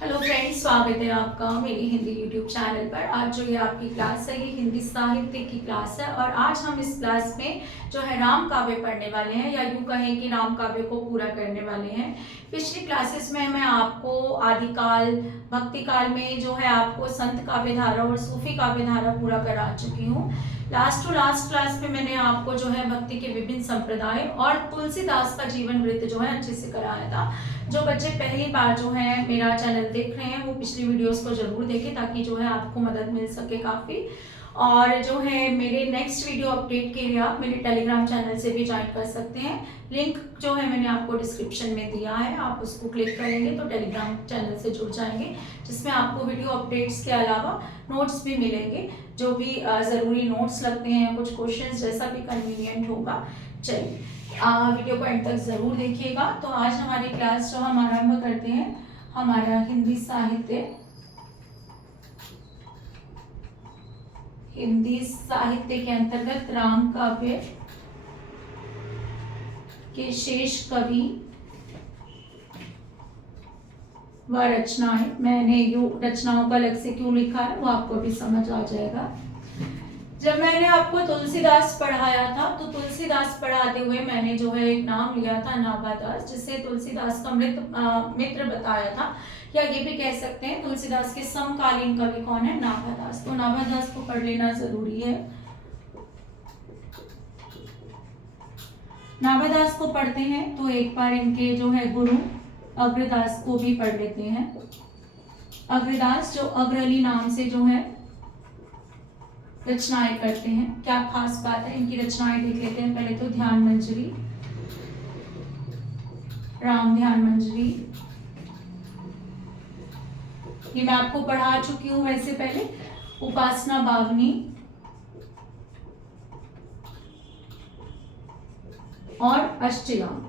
Hello friends, स्वागत है आपका मेरी हिंदी यूट्यूब चैनल पर। आज जो ये आपकी क्लास है ये हिंदी साहित्य की क्लास है और आज हम इस क्लास में जो है राम काव्य पढ़ने वाले हैं या यूँ कहें कि राम काव्य को पूरा करने वाले हैं। पिछली क्लासेस में मैं आपको आदिकाल भक्ति काल में जो है आपको संत काव्य धारा और सूफी काव्य धारा पूरा करा चुकी हूँ। लास्ट टू लास्ट क्लास में मैंने आपको जो है भक्ति के विभिन्न संप्रदाय और तुलसीदास का जीवन वृत्त जो है अच्छे से कराया था। जो बच्चे पहली बार जो है मेरा चैनल देख रहे हैं वो पिछली वीडियोस को जरूर देखें ताकि जो है आपको मदद मिल सके काफ़ी। और जो है मेरे नेक्स्ट वीडियो अपडेट के लिए आप मेरे टेलीग्राम चैनल से भी ज्वाइन कर सकते हैं। लिंक जो है मैंने आपको डिस्क्रिप्शन में दिया है, आप उसको क्लिक करेंगे तो टेलीग्राम चैनल से जुड़ जाएंगे, जिसमें आपको वीडियो अपडेट्स के अलावा नोट्स भी मिलेंगे, जो भी ज़रूरी नोट्स लगते हैं, कुछ क्वेश्चन जैसा भी कन्वीनियंट होगा। चलिए वीडियो को एंड तक ज़रूर देखिएगा। तो आज हमारी क्लास जो हम आरंभ करते हैं हमारा हिंदी साहित्य के अंतर्गत राम काव्य के शेष कवि व रचनाएं। मैंने यो रचनाओं का अलग से क्यों लिखा है वो आपको भी समझ आ जाएगा। जब मैंने आपको तुलसीदास पढ़ाया था तो तुलसीदास पढ़ाते हुए मैंने जो है एक नाम लिया था नाभादास, जिसे तुलसीदास का मित्र बताया था, या ये भी कह सकते हैं तुलसीदास के समकालीन कवि कौन है, नाभादास। तो नाभादास को पढ़ लेना जरूरी है। नाभादास को पढ़ते हैं तो एक बार इनके जो है गुरु अग्रदास को भी पढ़ लेते हैं। अग्रदास जो अग्रली नाम से जो है रचनाएं करते हैं। क्या खास बात है, इनकी रचनाएं देख लेते हैं। पहले तो ध्यान मंजरी, राम ध्यान मंजरी, ये मैं आपको पढ़ा चुकी हूं वैसे पहले। उपासना बावनी और अष्टयाम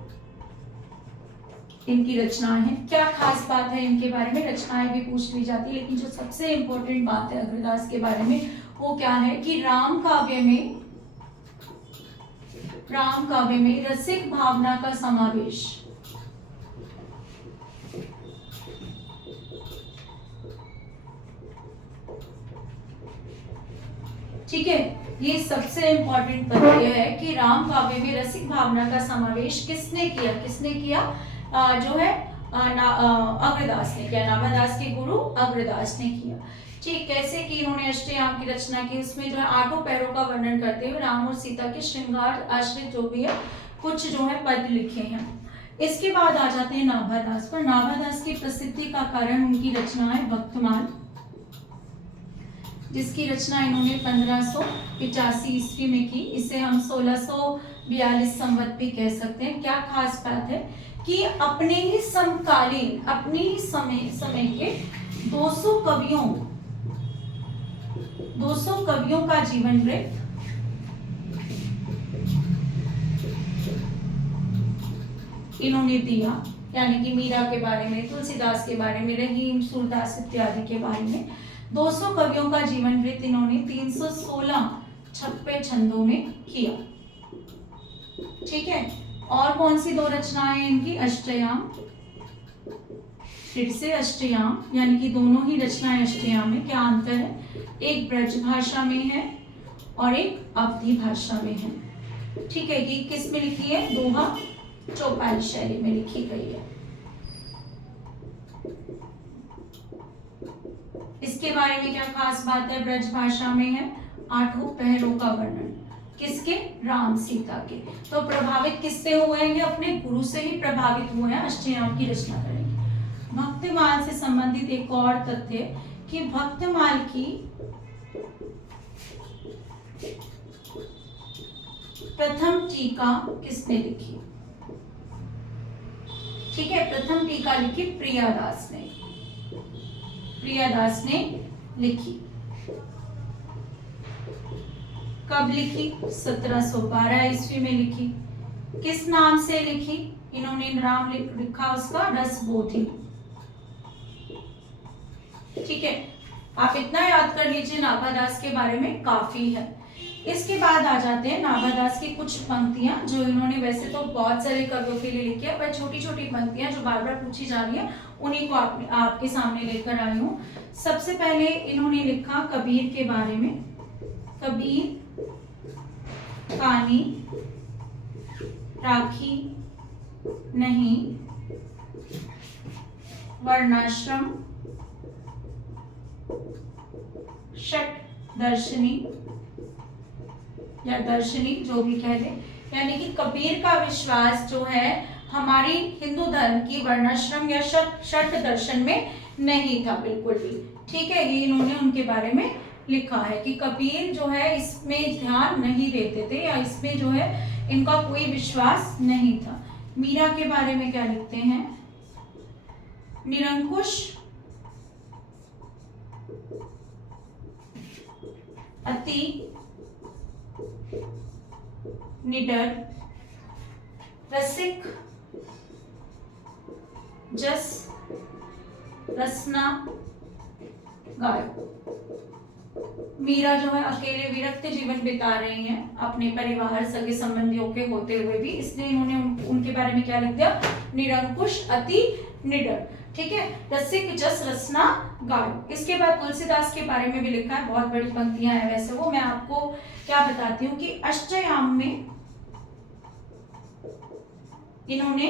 इनकी रचनाएं हैं। क्या खास बात है इनके बारे में, रचनाएं भी पूछ ली जाती है, लेकिन जो सबसे इंपॉर्टेंट बात है अग्रदास के बारे में वो क्या है कि राम काव्य में रसिक भावना का समावेश। ठीक है, ये सबसे इंपॉर्टेंट तथ्य है कि राम काव्य में रसिक भावना का समावेश किसने किया जो है अग्रदास ने किया, नाभादास के गुरु अग्रदास ने किया। ठीक, कैसे कि इन्होंने अष्टयाम की रचना की, उसमें जो है 8 पैरों का वर्णन करते हुए राम और सीता के श्रृंगार आश्रित जो भी है कुछ जो है पद लिखे हैं। इसके बाद आ जाते हैं नाभादास पर। नाभादास की प्रसिद्धि का कारण उनकी रचना है भक्तमाल, जिसकी रचना इन्होंने 1585 ईस्वी में की। इसे हम 1642 संवत भी कह सकते हैं। क्या खास बात है कि अपने ही समकालीन अपने ही समय के 200 कवियों का जीवन वृत्त इन्होंने दिया, यानी कि मीरा के बारे में, तुलसीदास के बारे में, रहीम, सूरदास इत्यादि के बारे में 200 कवियों का जीवन वृत्त इन्होंने 316 छप्पे छंदों में किया। ठीक है, और कौन सी 2 रचनाएं इनकी, अष्टयाम, फिर से अष्टयाम, यानी कि दोनों ही रचनाएं अष्टयाम में। क्या अंतर है, एक ब्रज भाषा में है और एक अवधी भाषा में है। ठीक है, ये किस में लिखी है, दोहा चौपाई शैली में लिखी गई है। इसके बारे में क्या खास बात है, ब्रज भाषा में है 8 पहरों का वर्णन, किसके, राम सीता के। तो प्रभावित किससे हुए हैं, ये अपने गुरु से ही प्रभावित हुए हैं, अष्टयाम की रचना करेंगे। भक्तिमाल से संबंधित एक और तथ्य कि भक्तिमाल की प्रथम टीका किसने लिखी। ठीक है, प्रथम टीका लिखी प्रियादास ने लिखी। कब लिखी, 1712 ईस्वी में लिखी। किस नाम से लिखी, इन्होंने नाम लिखा उसका रसबोधि। ठीक है, आप इतना याद कर लीजिए नाभादास के बारे में काफी है। इसके बाद आ जाते हैं नाभादास की कुछ पंक्तियां जो इन्होंने वैसे तो बहुत सारे कवियों के लिए लिखी है, पर छोटी छोटी पंक्तियां जो बार बार पूछी जा रही है उन्हीं को आपके सामने लेकर आई हूँ। सबसे पहले इन्होंने लिखा कबीर के बारे में। कबीर कानी राखी नहीं वर्णाश्रम षट दर्शनी या दर्शनी जो भी कह ले, यानी कि कबीर का विश्वास जो है हमारी हिंदू धर्म की वर्णाश्रम या षट दर्शन में नहीं था बिल्कुल भी। ठीक है, ये इन्होंने उनके बारे में लिखा है कि कबीर जो है इसमें ध्यान नहीं देते थे या इसमें जो है इनका कोई विश्वास नहीं था। मीरा के बारे में क्या लिखते हैं? निरंकुश अति निडर रसिक जस रसना गाय। मीरा जो है अकेले विरक्त जीवन बिता रही हैं अपने परिवार सगे संबंधियों के होते हुए भी, इसलिए इन्होंने उनके बारे में क्या लिख दिया? निरंकुश अति निडर। ठीक है, रसिक जस रसना गाय। इसके बाद तुलसीदास के बारे में भी लिखा है, बहुत बड़ी पंक्तियां हैं वैसे वो, मैं आपको क्या बताती हूँ कि अष्टयाम में इन्होंने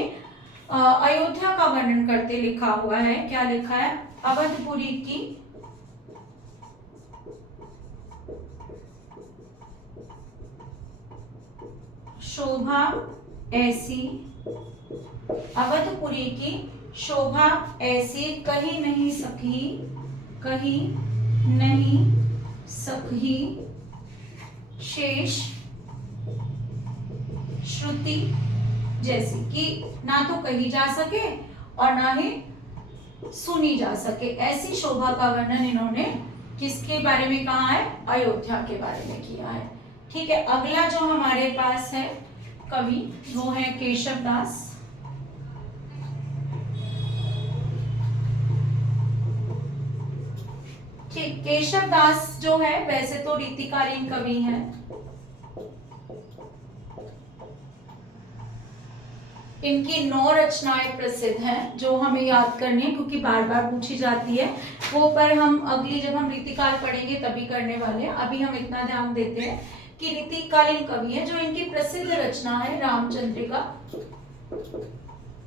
अयोध्या का वर्णन करते लिखा हुआ है। क्या लिखा है? अवधपुरी की शोभा ऐसी, अवधपुरी की शोभा ऐसी कहीं नहीं सकी, कहीं नहीं सकी शेष श्रुति जैसी, कि ना तो कही जा सके और ना ही सुनी जा सके, ऐसी शोभा का वर्णन इन्होंने किसके बारे में कहा है? अयोध्या के बारे में किया है। ठीक है, अगला जो हमारे पास है कवि वो है केशव दास। ठीक, केशव दास जो है वैसे तो रीतिकालीन कवि हैं। इनकी 9 रचनाएं प्रसिद्ध हैं जो हमें याद करनी है क्योंकि बार बार पूछी जाती है वो, पर हम अगली जब हम रीतिकाल पढ़ेंगे तभी करने वाले हैं। अभी हम इतना ध्यान देते हैं कि रीतिकालीन कवि है जो इनकी प्रसिद्ध रचना है रामचंद्रिका,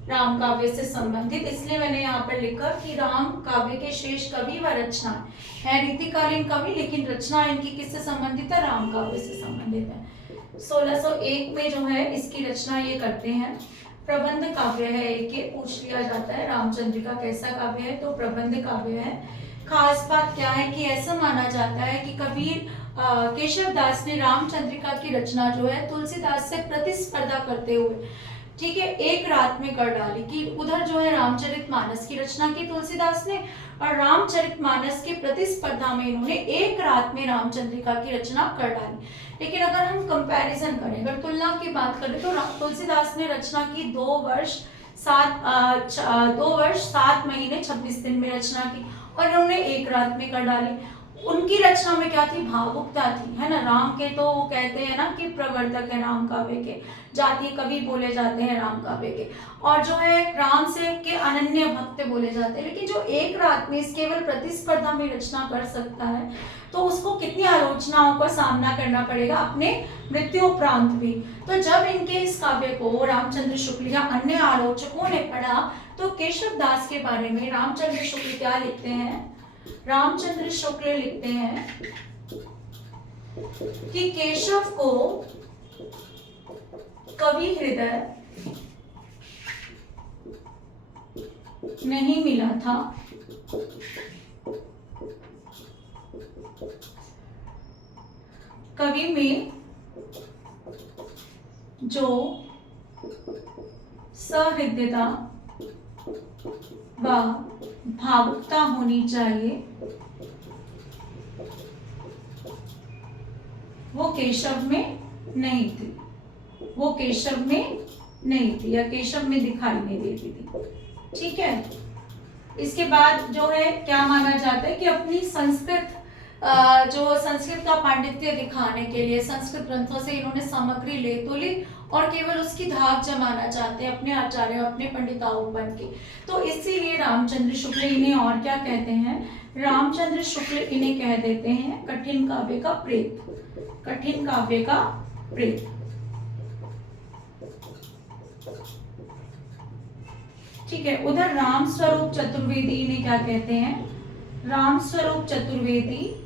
राम काव्य से संबंधित, इसलिए मैंने यहाँ पर लिखा कि राम काव्य के शेष कवि व रचना है रीतिकालीन कवि, लेकिन रचना इनकी किससे संबंधित है? राम काव्य से संबंधित है। 1601 में जो है इसकी रचना ये करते हैं। प्रबंध काव्य है, एक पूछ लिया जाता है रामचंद्रिका कैसा काव्य है, तो प्रबंध काव्य है। खास बात क्या है कि ऐसा माना जाता है कि कबीर केशव दास ने रामचंद्रिका की रचना जो है तुलसीदास से प्रतिस्पर्धा करते हुए, ठीक है, एक रात में कर डाली, कि उधर जो है रामचरितमानस की रचना की तुलसीदास ने और रामचरितमानस की प्रतिस्पर्धा में इन्होंने एक रात में रामचंद्रिका की रचना कर डाली। लेकिन अगर हम कंपैरिजन करें, अगर तुलना की बात करें तो तुलसीदास ने रचना की 2 वर्ष 7 महीने 26 दिन में रचना की और इन्होंने एक रात में कर डाली। उनकी रचना में क्या थी? भावुकता थी, है ना। राम के तो कहते हैं ना कि प्रवर्तक है राम काव्य के, जातीय कवि बोले जाते हैं राम काव्य के, और जो है राम से के अनन्य भक्त बोले जाते हैं। लेकिन जो एक रात में इस केवल प्रतिस्पर्धा में रचना कर सकता है तो उसको कितनी आलोचनाओं का सामना करना पड़ेगा अपने मृत्यु उपरांत भी। तो जब इनके इस काव्य को रामचंद्र शुक्ल या अन्य आलोचकों ने पढ़ा तो केशव दास के बारे में रामचंद्र शुक्ल क्या लिखते हैं? रामचंद्र शुक्ल लिखते हैं कि केशव को कवि हृदय नहीं मिला था, कवि में जो सहृदयता व भावुकता होनी चाहिए वो केशव में नहीं थी, वो केशव में नहीं थी या केशव में दिखाई नहीं देती थी। ठीक है, इसके बाद जो है क्या माना जाता है कि अपनी संस्कृत जो संस्कृत का पांडित्य दिखाने के लिए संस्कृत ग्रंथों से इन्होंने सामग्री ले तो ली और केवल उसकी धाक जमाना चाहते हैं अपने आचार्य अपने पंडिताओं बन के। तो इसीलिए रामचंद्र शुक्ल इन्हें और क्या कहते हैं, रामचंद्र शुक्ल इन्हें कह देते हैं कठिन काव्य का प्रेत, कठिन काव्य का प्रेत। ठीक है। उधर राम स्वरूप चतुर्वेदी इन्हें क्या कहते हैं, राम स्वरूप चतुर्वेदी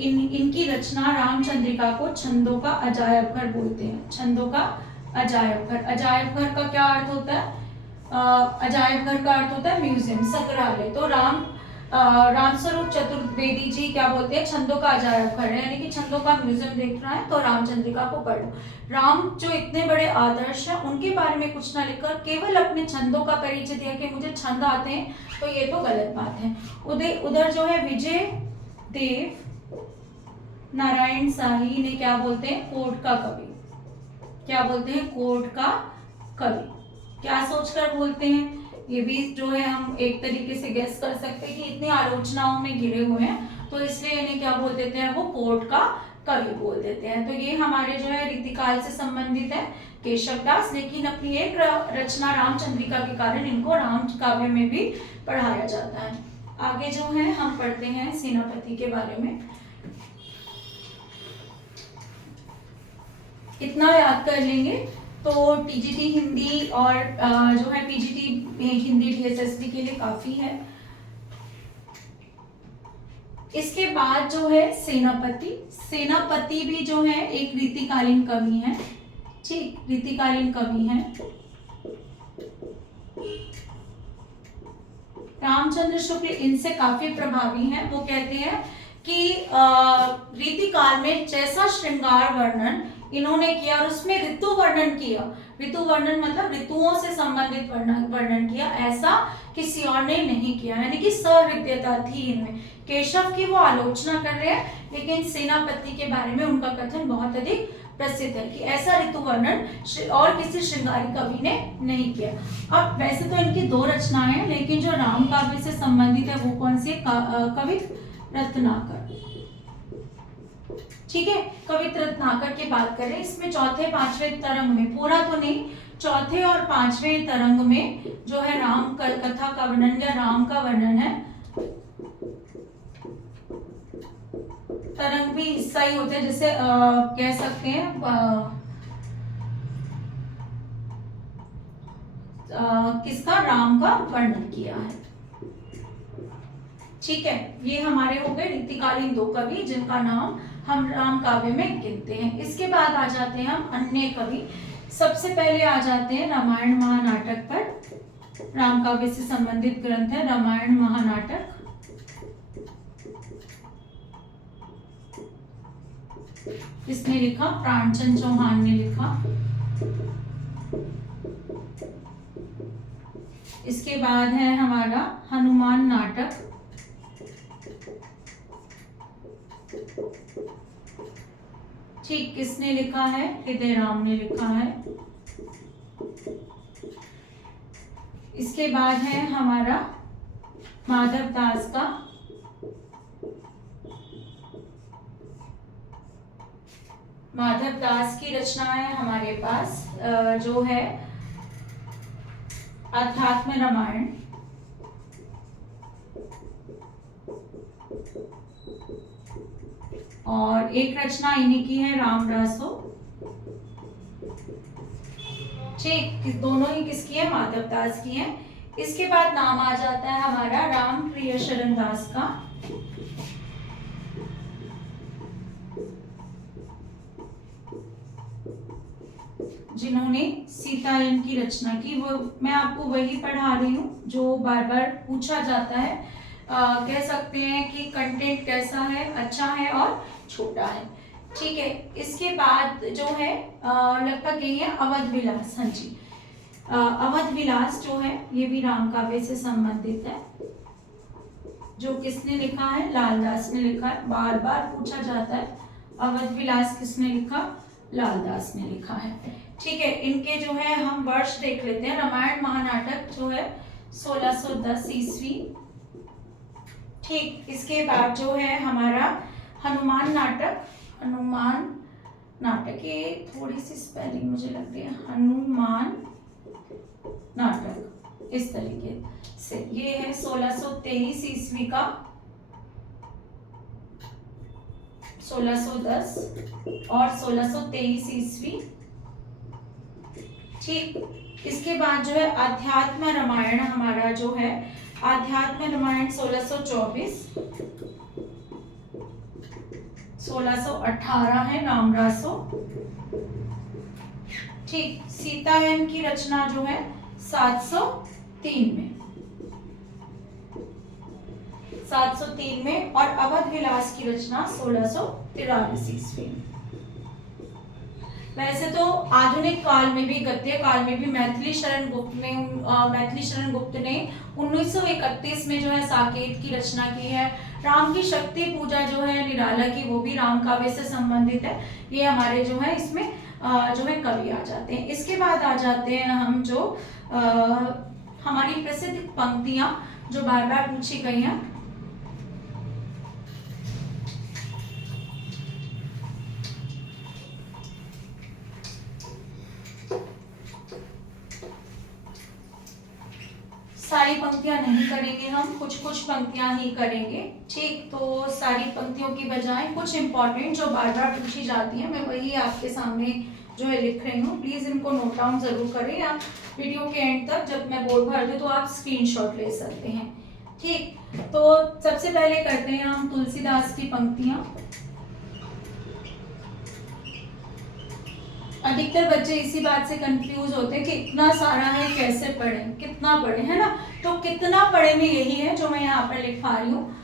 इनकी रचना रामचंद्रिका को छंदों का अजायब घर बोलते हैं, छंदों का अजायब घर। अजायब घर का क्या अर्थ होता है, अजायब घर का अर्थ होता है म्यूजियम, संग्रहालय। तो रामस्वरूप चतुर्वेदी जी क्या बोलते हैं, छंदों का अजायब घर है, यानी कि छंदों का म्यूजियम देखना है तो रामचंद्रिका को पढ़ लो। राम जो इतने बड़े आदर्श हैं उनके बारे में कुछ ना लिखकर केवल अपने छंदों का परिचय दिया कि मुझे छंद आते हैं, तो ये तो गलत बात है। उधर जो है विजय देव नारायण शाही ने क्या बोलते हैं, कोर्ट का कवि, क्या बोलते हैं, कोर्ट का कवि। क्या सोचकर बोलते हैं, ये भी जो है हम एक तरीके से गेस कर सकते हैं कि इतनी आलोचनाओं में घिरे हुए हैं तो इसलिए इन्हें क्या बोल देते हैं, वो कोर्ट का कवि बोल देते हैं। तो ये हमारे जो है रीतिकाल से संबंधित है केशवदास, लेकिन अपनी एक रचना रामचंद्रिका के कारण इनको राम काव्य में भी पढ़ाया जाता है। आगे जो है हम पढ़ते हैं सेनापति के बारे में। इतना याद कर लेंगे तो टीजीटी हिंदी और जो है पीजीटी हिंदी डीएसएसबी के लिए काफी है। इसके बाद जो है सेनापति, सेनापति भी जो है एक रीतिकालीन कवि है, ठीक, रीतिकालीन कवि है। रामचंद्र शुक्ल इनसे काफी प्रभावी हैं। वो कहते हैं कि रीतिकाल में जैसा श्रृंगार वर्णन इन्होंने किया और उसमें ऋतु वर्णन किया, ऋतु वर्णन मतलब ऋतुओं से संबंधित वर्णन किया, ऐसा किसी और ने नहीं किया, यानी कि सहृदयता थी इनमें। केशव की वो आलोचना कर रहे हैं, लेकिन सेनापति के बारे में उनका कथन बहुत अधिक प्रसिद्ध है कि ऐसा ऋतु वर्णन और किसी श्रृंगारी कवि ने नहीं किया। अब वैसे तो इनकी दो रचनाएं हैं, लेकिन जो राम काव्य से संबंधित है वो कौन सी, कवित रत्नाकर, ठीक है। कवित रत्नाकर की बात करें, इसमें चौथे पांचवें तरंग में, पूरा तो नहीं, चौथे और पांचवें तरंग में जो है राम कथा का वर्णन या राम का वर्णन है। तरंग भी हिस्सा ही होते हैं, जैसे कह सकते हैं किसका, राम का वर्णन किया है, ठीक है। ये हमारे हो गए रीतिकालीन दो कवि जिनका नाम हम राम काव्य में गिनते हैं। इसके बाद आ जाते हैं हम अन्य कवि। सबसे पहले आ जाते हैं रामायण महानाटक पर। राम काव्य से संबंधित ग्रंथ है रामायण महानाटक। किसने लिखा, प्राणचंद चौहान ने लिखा। इसके बाद है हमारा हनुमान नाटक, ठीक, किसने लिखा है, हृदय राम ने लिखा है। इसके बाद है हमारा माधव दास का माधव दास की रचना है हमारे पास जो है अध्यात्म रामायण। और एक रचना इन्हीं की है रामरासो, ठीक, दोनों ही किसकी है, माधव दास की है। इसके बाद नाम आ जाता है हमारा राम प्रिय शरण दास का। जिन्होंने सीतायन की रचना की। वो मैं आपको वही पढ़ा रही हूँ जो बार बार पूछा जाता है। कह सकते हैं कि कंटेंट कैसा है, अच्छा है और छोटा है, ठीक है। इसके बाद जो है लगभग यही है अवध विलास। हाँ जी, अवध विलास जो है ये भी राम काव्य से संबंधित है। जो किसने लिखा है, लालदास ने लिखा है। बार बार पूछा जाता है अवध विलास किसने लिखा, लालदास ने लिखा है, ठीक है। इनके जो है हम वर्ष देख लेते हैं। रामायण महानाटक जो है 1610 ईस्वी, ठीक, इसके बाद जो है हमारा हनुमान नाटक। हनुमान नाटक, ये थोड़ी सी स्पेलिंग मुझे लगती है, हनुमान नाटक इस तरीके से। ये है 1623 ईस्वी का, 1610 और 1623 ईस्वी। ठीक, इसके बाद जो है अध्यात्म रामायण हमारा जो है, अध्यात्म रामायण 1624, 1618 है रामरासो। ठीक, सीतायन की रचना जो है 703 में, 703 में, और अवध विलास की रचना 1643 ईस्वी में। वैसे तो आधुनिक काल में भी, गद्य काल में भी मैथिली शरण गुप्त ने 1931 में जो है साकेत की रचना की है। राम की शक्ति पूजा जो है निराला की, वो भी राम काव्य से संबंधित है। ये हमारे जो है इसमें जो है कवि आ जाते हैं। इसके बाद आ जाते हैं हम जो हमारी प्रसिद्ध पंक्तियां जो बार बार पूछी गई हैं। सारी पंक्तियां नहीं करेंगे हम, कुछ कुछ पंक्तियां ही करेंगे। ठीक, तो सारी पंक्तियों की बजाय कुछ इंपॉर्टेंट जो बार बार पूछी जाती है, मैं वही आपके सामने जो है लिख रही हूँ। प्लीज इनको नोट डाउन जरूर करें। आप वीडियो के एंड तक जब मैं बोर्ड भर दूँ तो आप स्क्रीनशॉट ले सकते हैं। ठीक, तो सबसे पहले करते हैं हम तुलसीदास की पंक्तियां। अधिकतर बच्चे इसी बात से कंफ्यूज होते हैं कि इतना सारा है कैसे पढ़ें, कितना पढ़ें, है ना। तो कितना पढ़े में यही है जो मैं यहाँ पर लिखवा रही हूँ।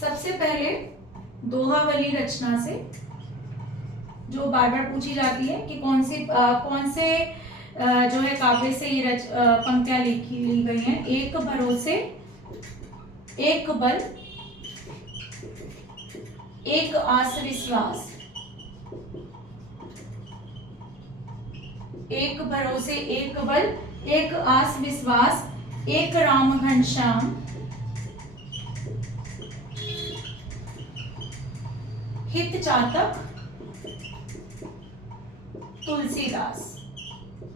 सबसे पहले दोहावली रचना से जो बार बार पूछी जाती है कि कौन से जो है काव्य से ये पंक्तियां ली गई हैं। एक भरोसे, एक बल, एक आस विश्वास, एक भरोसे, एक बल, एक आस विश्वास, एक राम घनश्याम, हित चातक, तुलसीदास।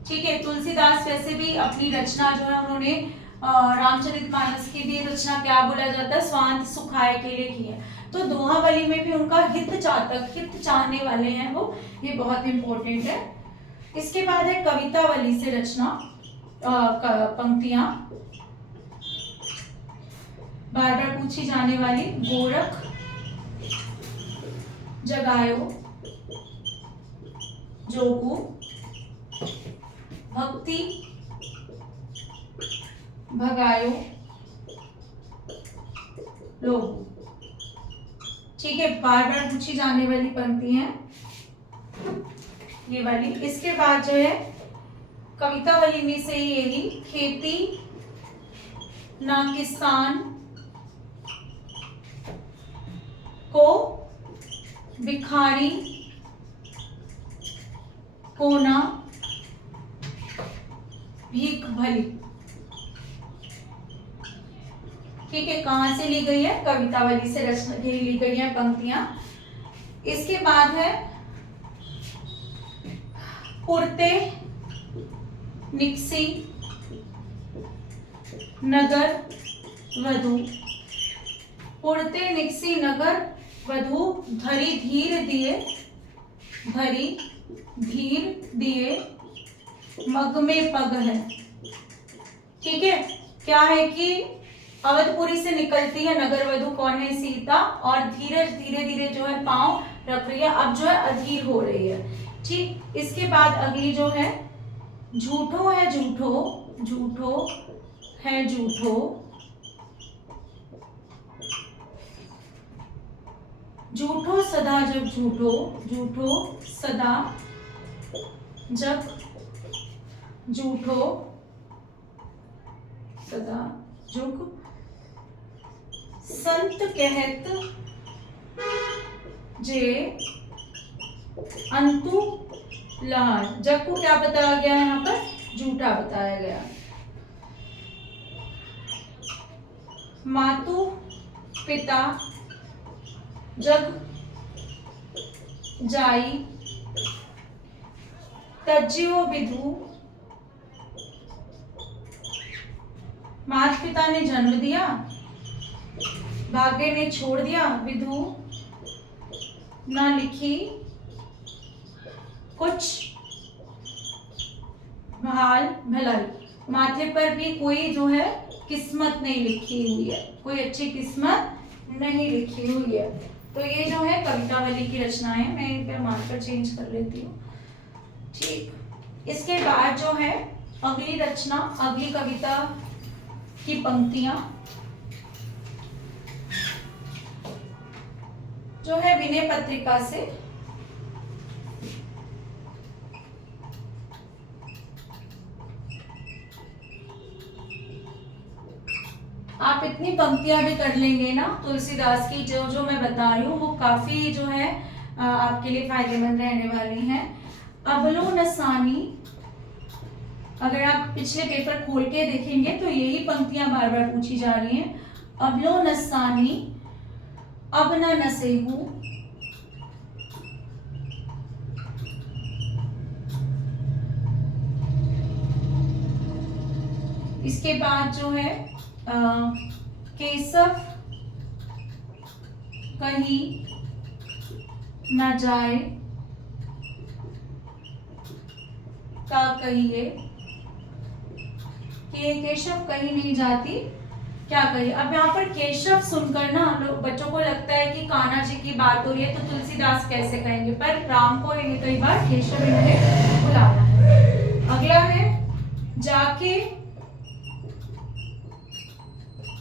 ठीक है, तुलसीदास वैसे भी अपनी रचना जो है उन्होंने रामचरितमानस की भी रचना क्या बोला जाता है, स्वांत सुखाय के लिए की है। तो दोहावली में भी उनका हित चातक, हित चाहने वाले हैं वो, ये बहुत इंपॉर्टेंट है। इसके बाद है कवितावली से रचना पंक्तियां बार बार पूछी जाने वाली। गोरख जगायो जोगू, भक्ति भगायो लोगू। ठीक है, बार बार पूछी जाने वाली पंक्ति है ये वाली। इसके बाद जो है कवितावली में से यही, खेती ना किसान को भिखारी को ना भीख भली। ठीक है, कहां से ली गई है, कवितावली से रचना ली गई है पंक्तियां। इसके बाद है पुरते निक्सी नगर वधु, पुरते निक्सी नगर वधु, धरी धीर दिए, धरी धीर दिए, मग में पग है। ठीक है, क्या है कि अवधपुरी से निकलती है नगर वधु, कौन है, सीता, और धीरे धीरे जो है पांव रख रही है, अब जो है अधीर हो रही है। ठीक, इसके बाद अगली जो है झूठो है झूठो, झूठो है झूठो, झूठो सदा जब झूठो, झूठो सदा जब झूठो सदा जुग, संत कहत जे अंतु लाल। जग को क्या बताया गया है यहाँ पर, झूठा बताया गया। मातु पिता जग जाई, तज्जियो विधु, माता पिता ने जन्म दिया, भाग्य ने छोड़ दिया, विधु न लिखी कुछ हाल भलाई, माथे पर भी कोई जो है किस्मत नहीं लिखी हुई है, कोई अच्छी किस्मत नहीं लिखी हुई है। तो ये जो है कवितावली की रचनाएं है, मैं इनका मार्कर चेंज कर लेती हूँ। ठीक, इसके बाद जो है अगली रचना, अगली कविता की पंक्तियां जो है विनय पत्रिका से। आप इतनी पंक्तियां भी कर लेंगे ना तुलसीदास की, जो जो मैं बता रही हूँ वो काफी जो है आपके लिए फायदेमंद रहने वाली हैं। अबलो नसानी, अगर आप पिछले पेपर खोल के देखेंगे तो यही पंक्तियां बार बार पूछी जा रही हैं। अबलो नसानी अब न नसेहू, इसके बाद जो है केशव कहीं न जाए, का कहिए कि केशव कहीं नहीं जाती, क्या कहिए। अब यहाँ पर केशव सुनकर ना लोग, बच्चों को लगता है कि कान्हा जी की बात हो रही है तो तुलसीदास कैसे कहेंगे, पर राम को इन्हें कई बार केशव इन्होंने बुलाया है। अगला है जाके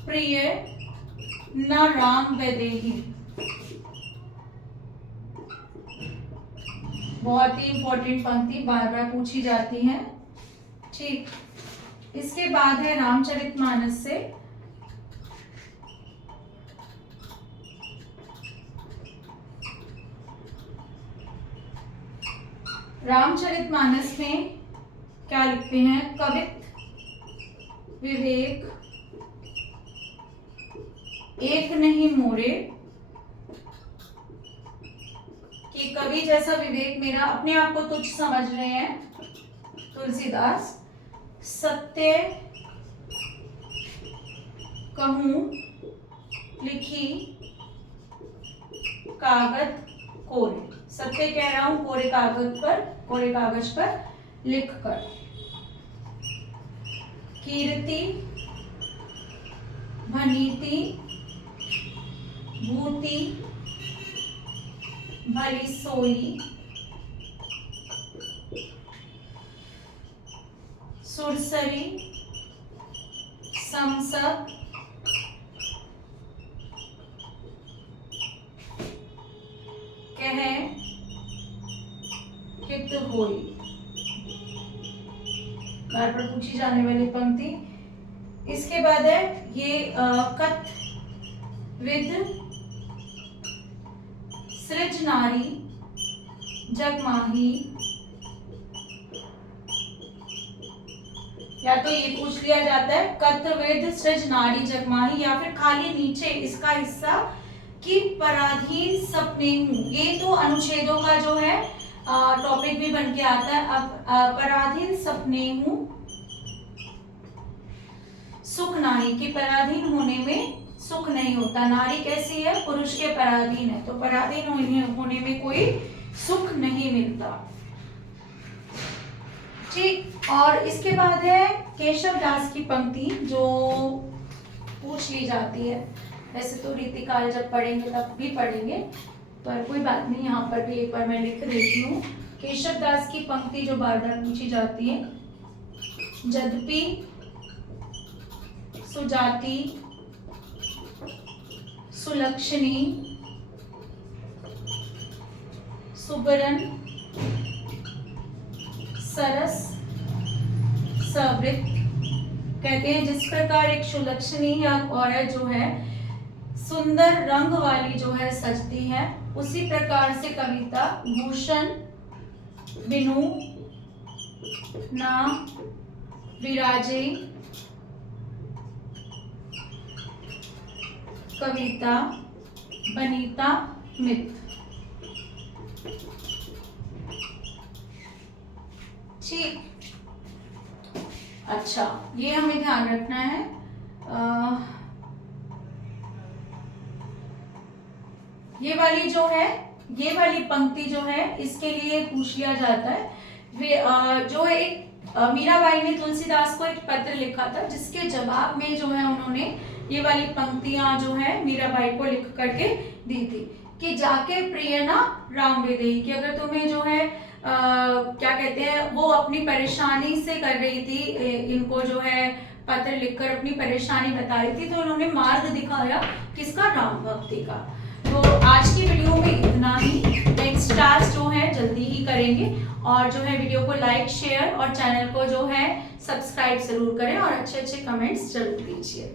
प्रिय न राम वैदेही, बहुत ही इंपॉर्टेंट पंक्ति बार बार पूछी जाती है। ठीक, इसके बाद है रामचरितमानस से। रामचरितमानस में क्या लिखते हैं, कवित विवेक एक नहीं मोरे, कि कवि जैसा विवेक मेरा, अपने आप को तुच्छ समझ रहे हैं तुलसीदास। सत्य कहूं लिखी कागज कोरे, सत्य कह रहा हूं कोरे कागज पर लिखकर। कीर्ति भनीति भूति भली सोई, सुरसरी समसक कहे हित होई, बार बार पूछी जाने वाली पंक्ति। इसके बाद है ये कथ विद सृज नारी जगमाही, या तो ये पूछ लिया जाता है कत्रवेद सृज नारी जगमाही, या फिर खाली नीचे इसका हिस्सा कि पराधीन सपने हूं, ये तो अनुच्छेदों का जो है टॉपिक भी बन के आता है। अब पराधीन सपने हूं सुख नारी, कि पराधीन होने में सुख नहीं होता, नारी कैसी है, पुरुष के पराधीन है, तो पराधीन होने में कोई सुख नहीं मिलता। ठीक, और इसके बाद है केशव दास की पंक्ति जो पूछ ली जाती है। वैसे तो रीतिकाल जब पढ़ेंगे तब भी पढ़ेंगे, पर कोई बात नहीं, यहाँ पर भी एक बार मैं लिख देती हूँ। केशव दास की पंक्ति जो बार बार पूछी जाती है, यद्यपि सुजाति सुलक्षणी सुबरन सरस सवृत, कहते हैं जिस प्रकार एक सुलक्षणी या औरत जो है सुंदर रंग वाली जो है सजती है, उसी प्रकार से कविता भूषण बिनु ना विराजे कविता बनीता मित। ठीक, अच्छा, ये हमें ध्यान रखना है। ये वाली जो है, ये वाली पंक्ति जो है, इसके लिए पूछ लिया जाता है। जो एक मीराबाई ने तुलसीदास को एक पत्र लिखा था, जिसके जवाब में जो है उन्होंने ये वाली पंक्तियां जो है मीराबाई को लिख करके दी थी कि जाके प्रिय ना राम विदेही, कि अगर तुम्हें जो है क्या कहते हैं, वो अपनी परेशानी से कर रही थी, इनको जो है पत्र लिखकर अपनी परेशानी बता रही थी, तो उन्होंने मार्ग दिखाया किसका, राम भक्ति का। तो आज की वीडियो में इतना ही। नेक्स्ट क्लास जो है जल्दी ही करेंगे, और जो है वीडियो को लाइक शेयर और चैनल को जो है सब्सक्राइब जरूर करें और अच्छे अच्छे कमेंट्स जरूर दीजिए।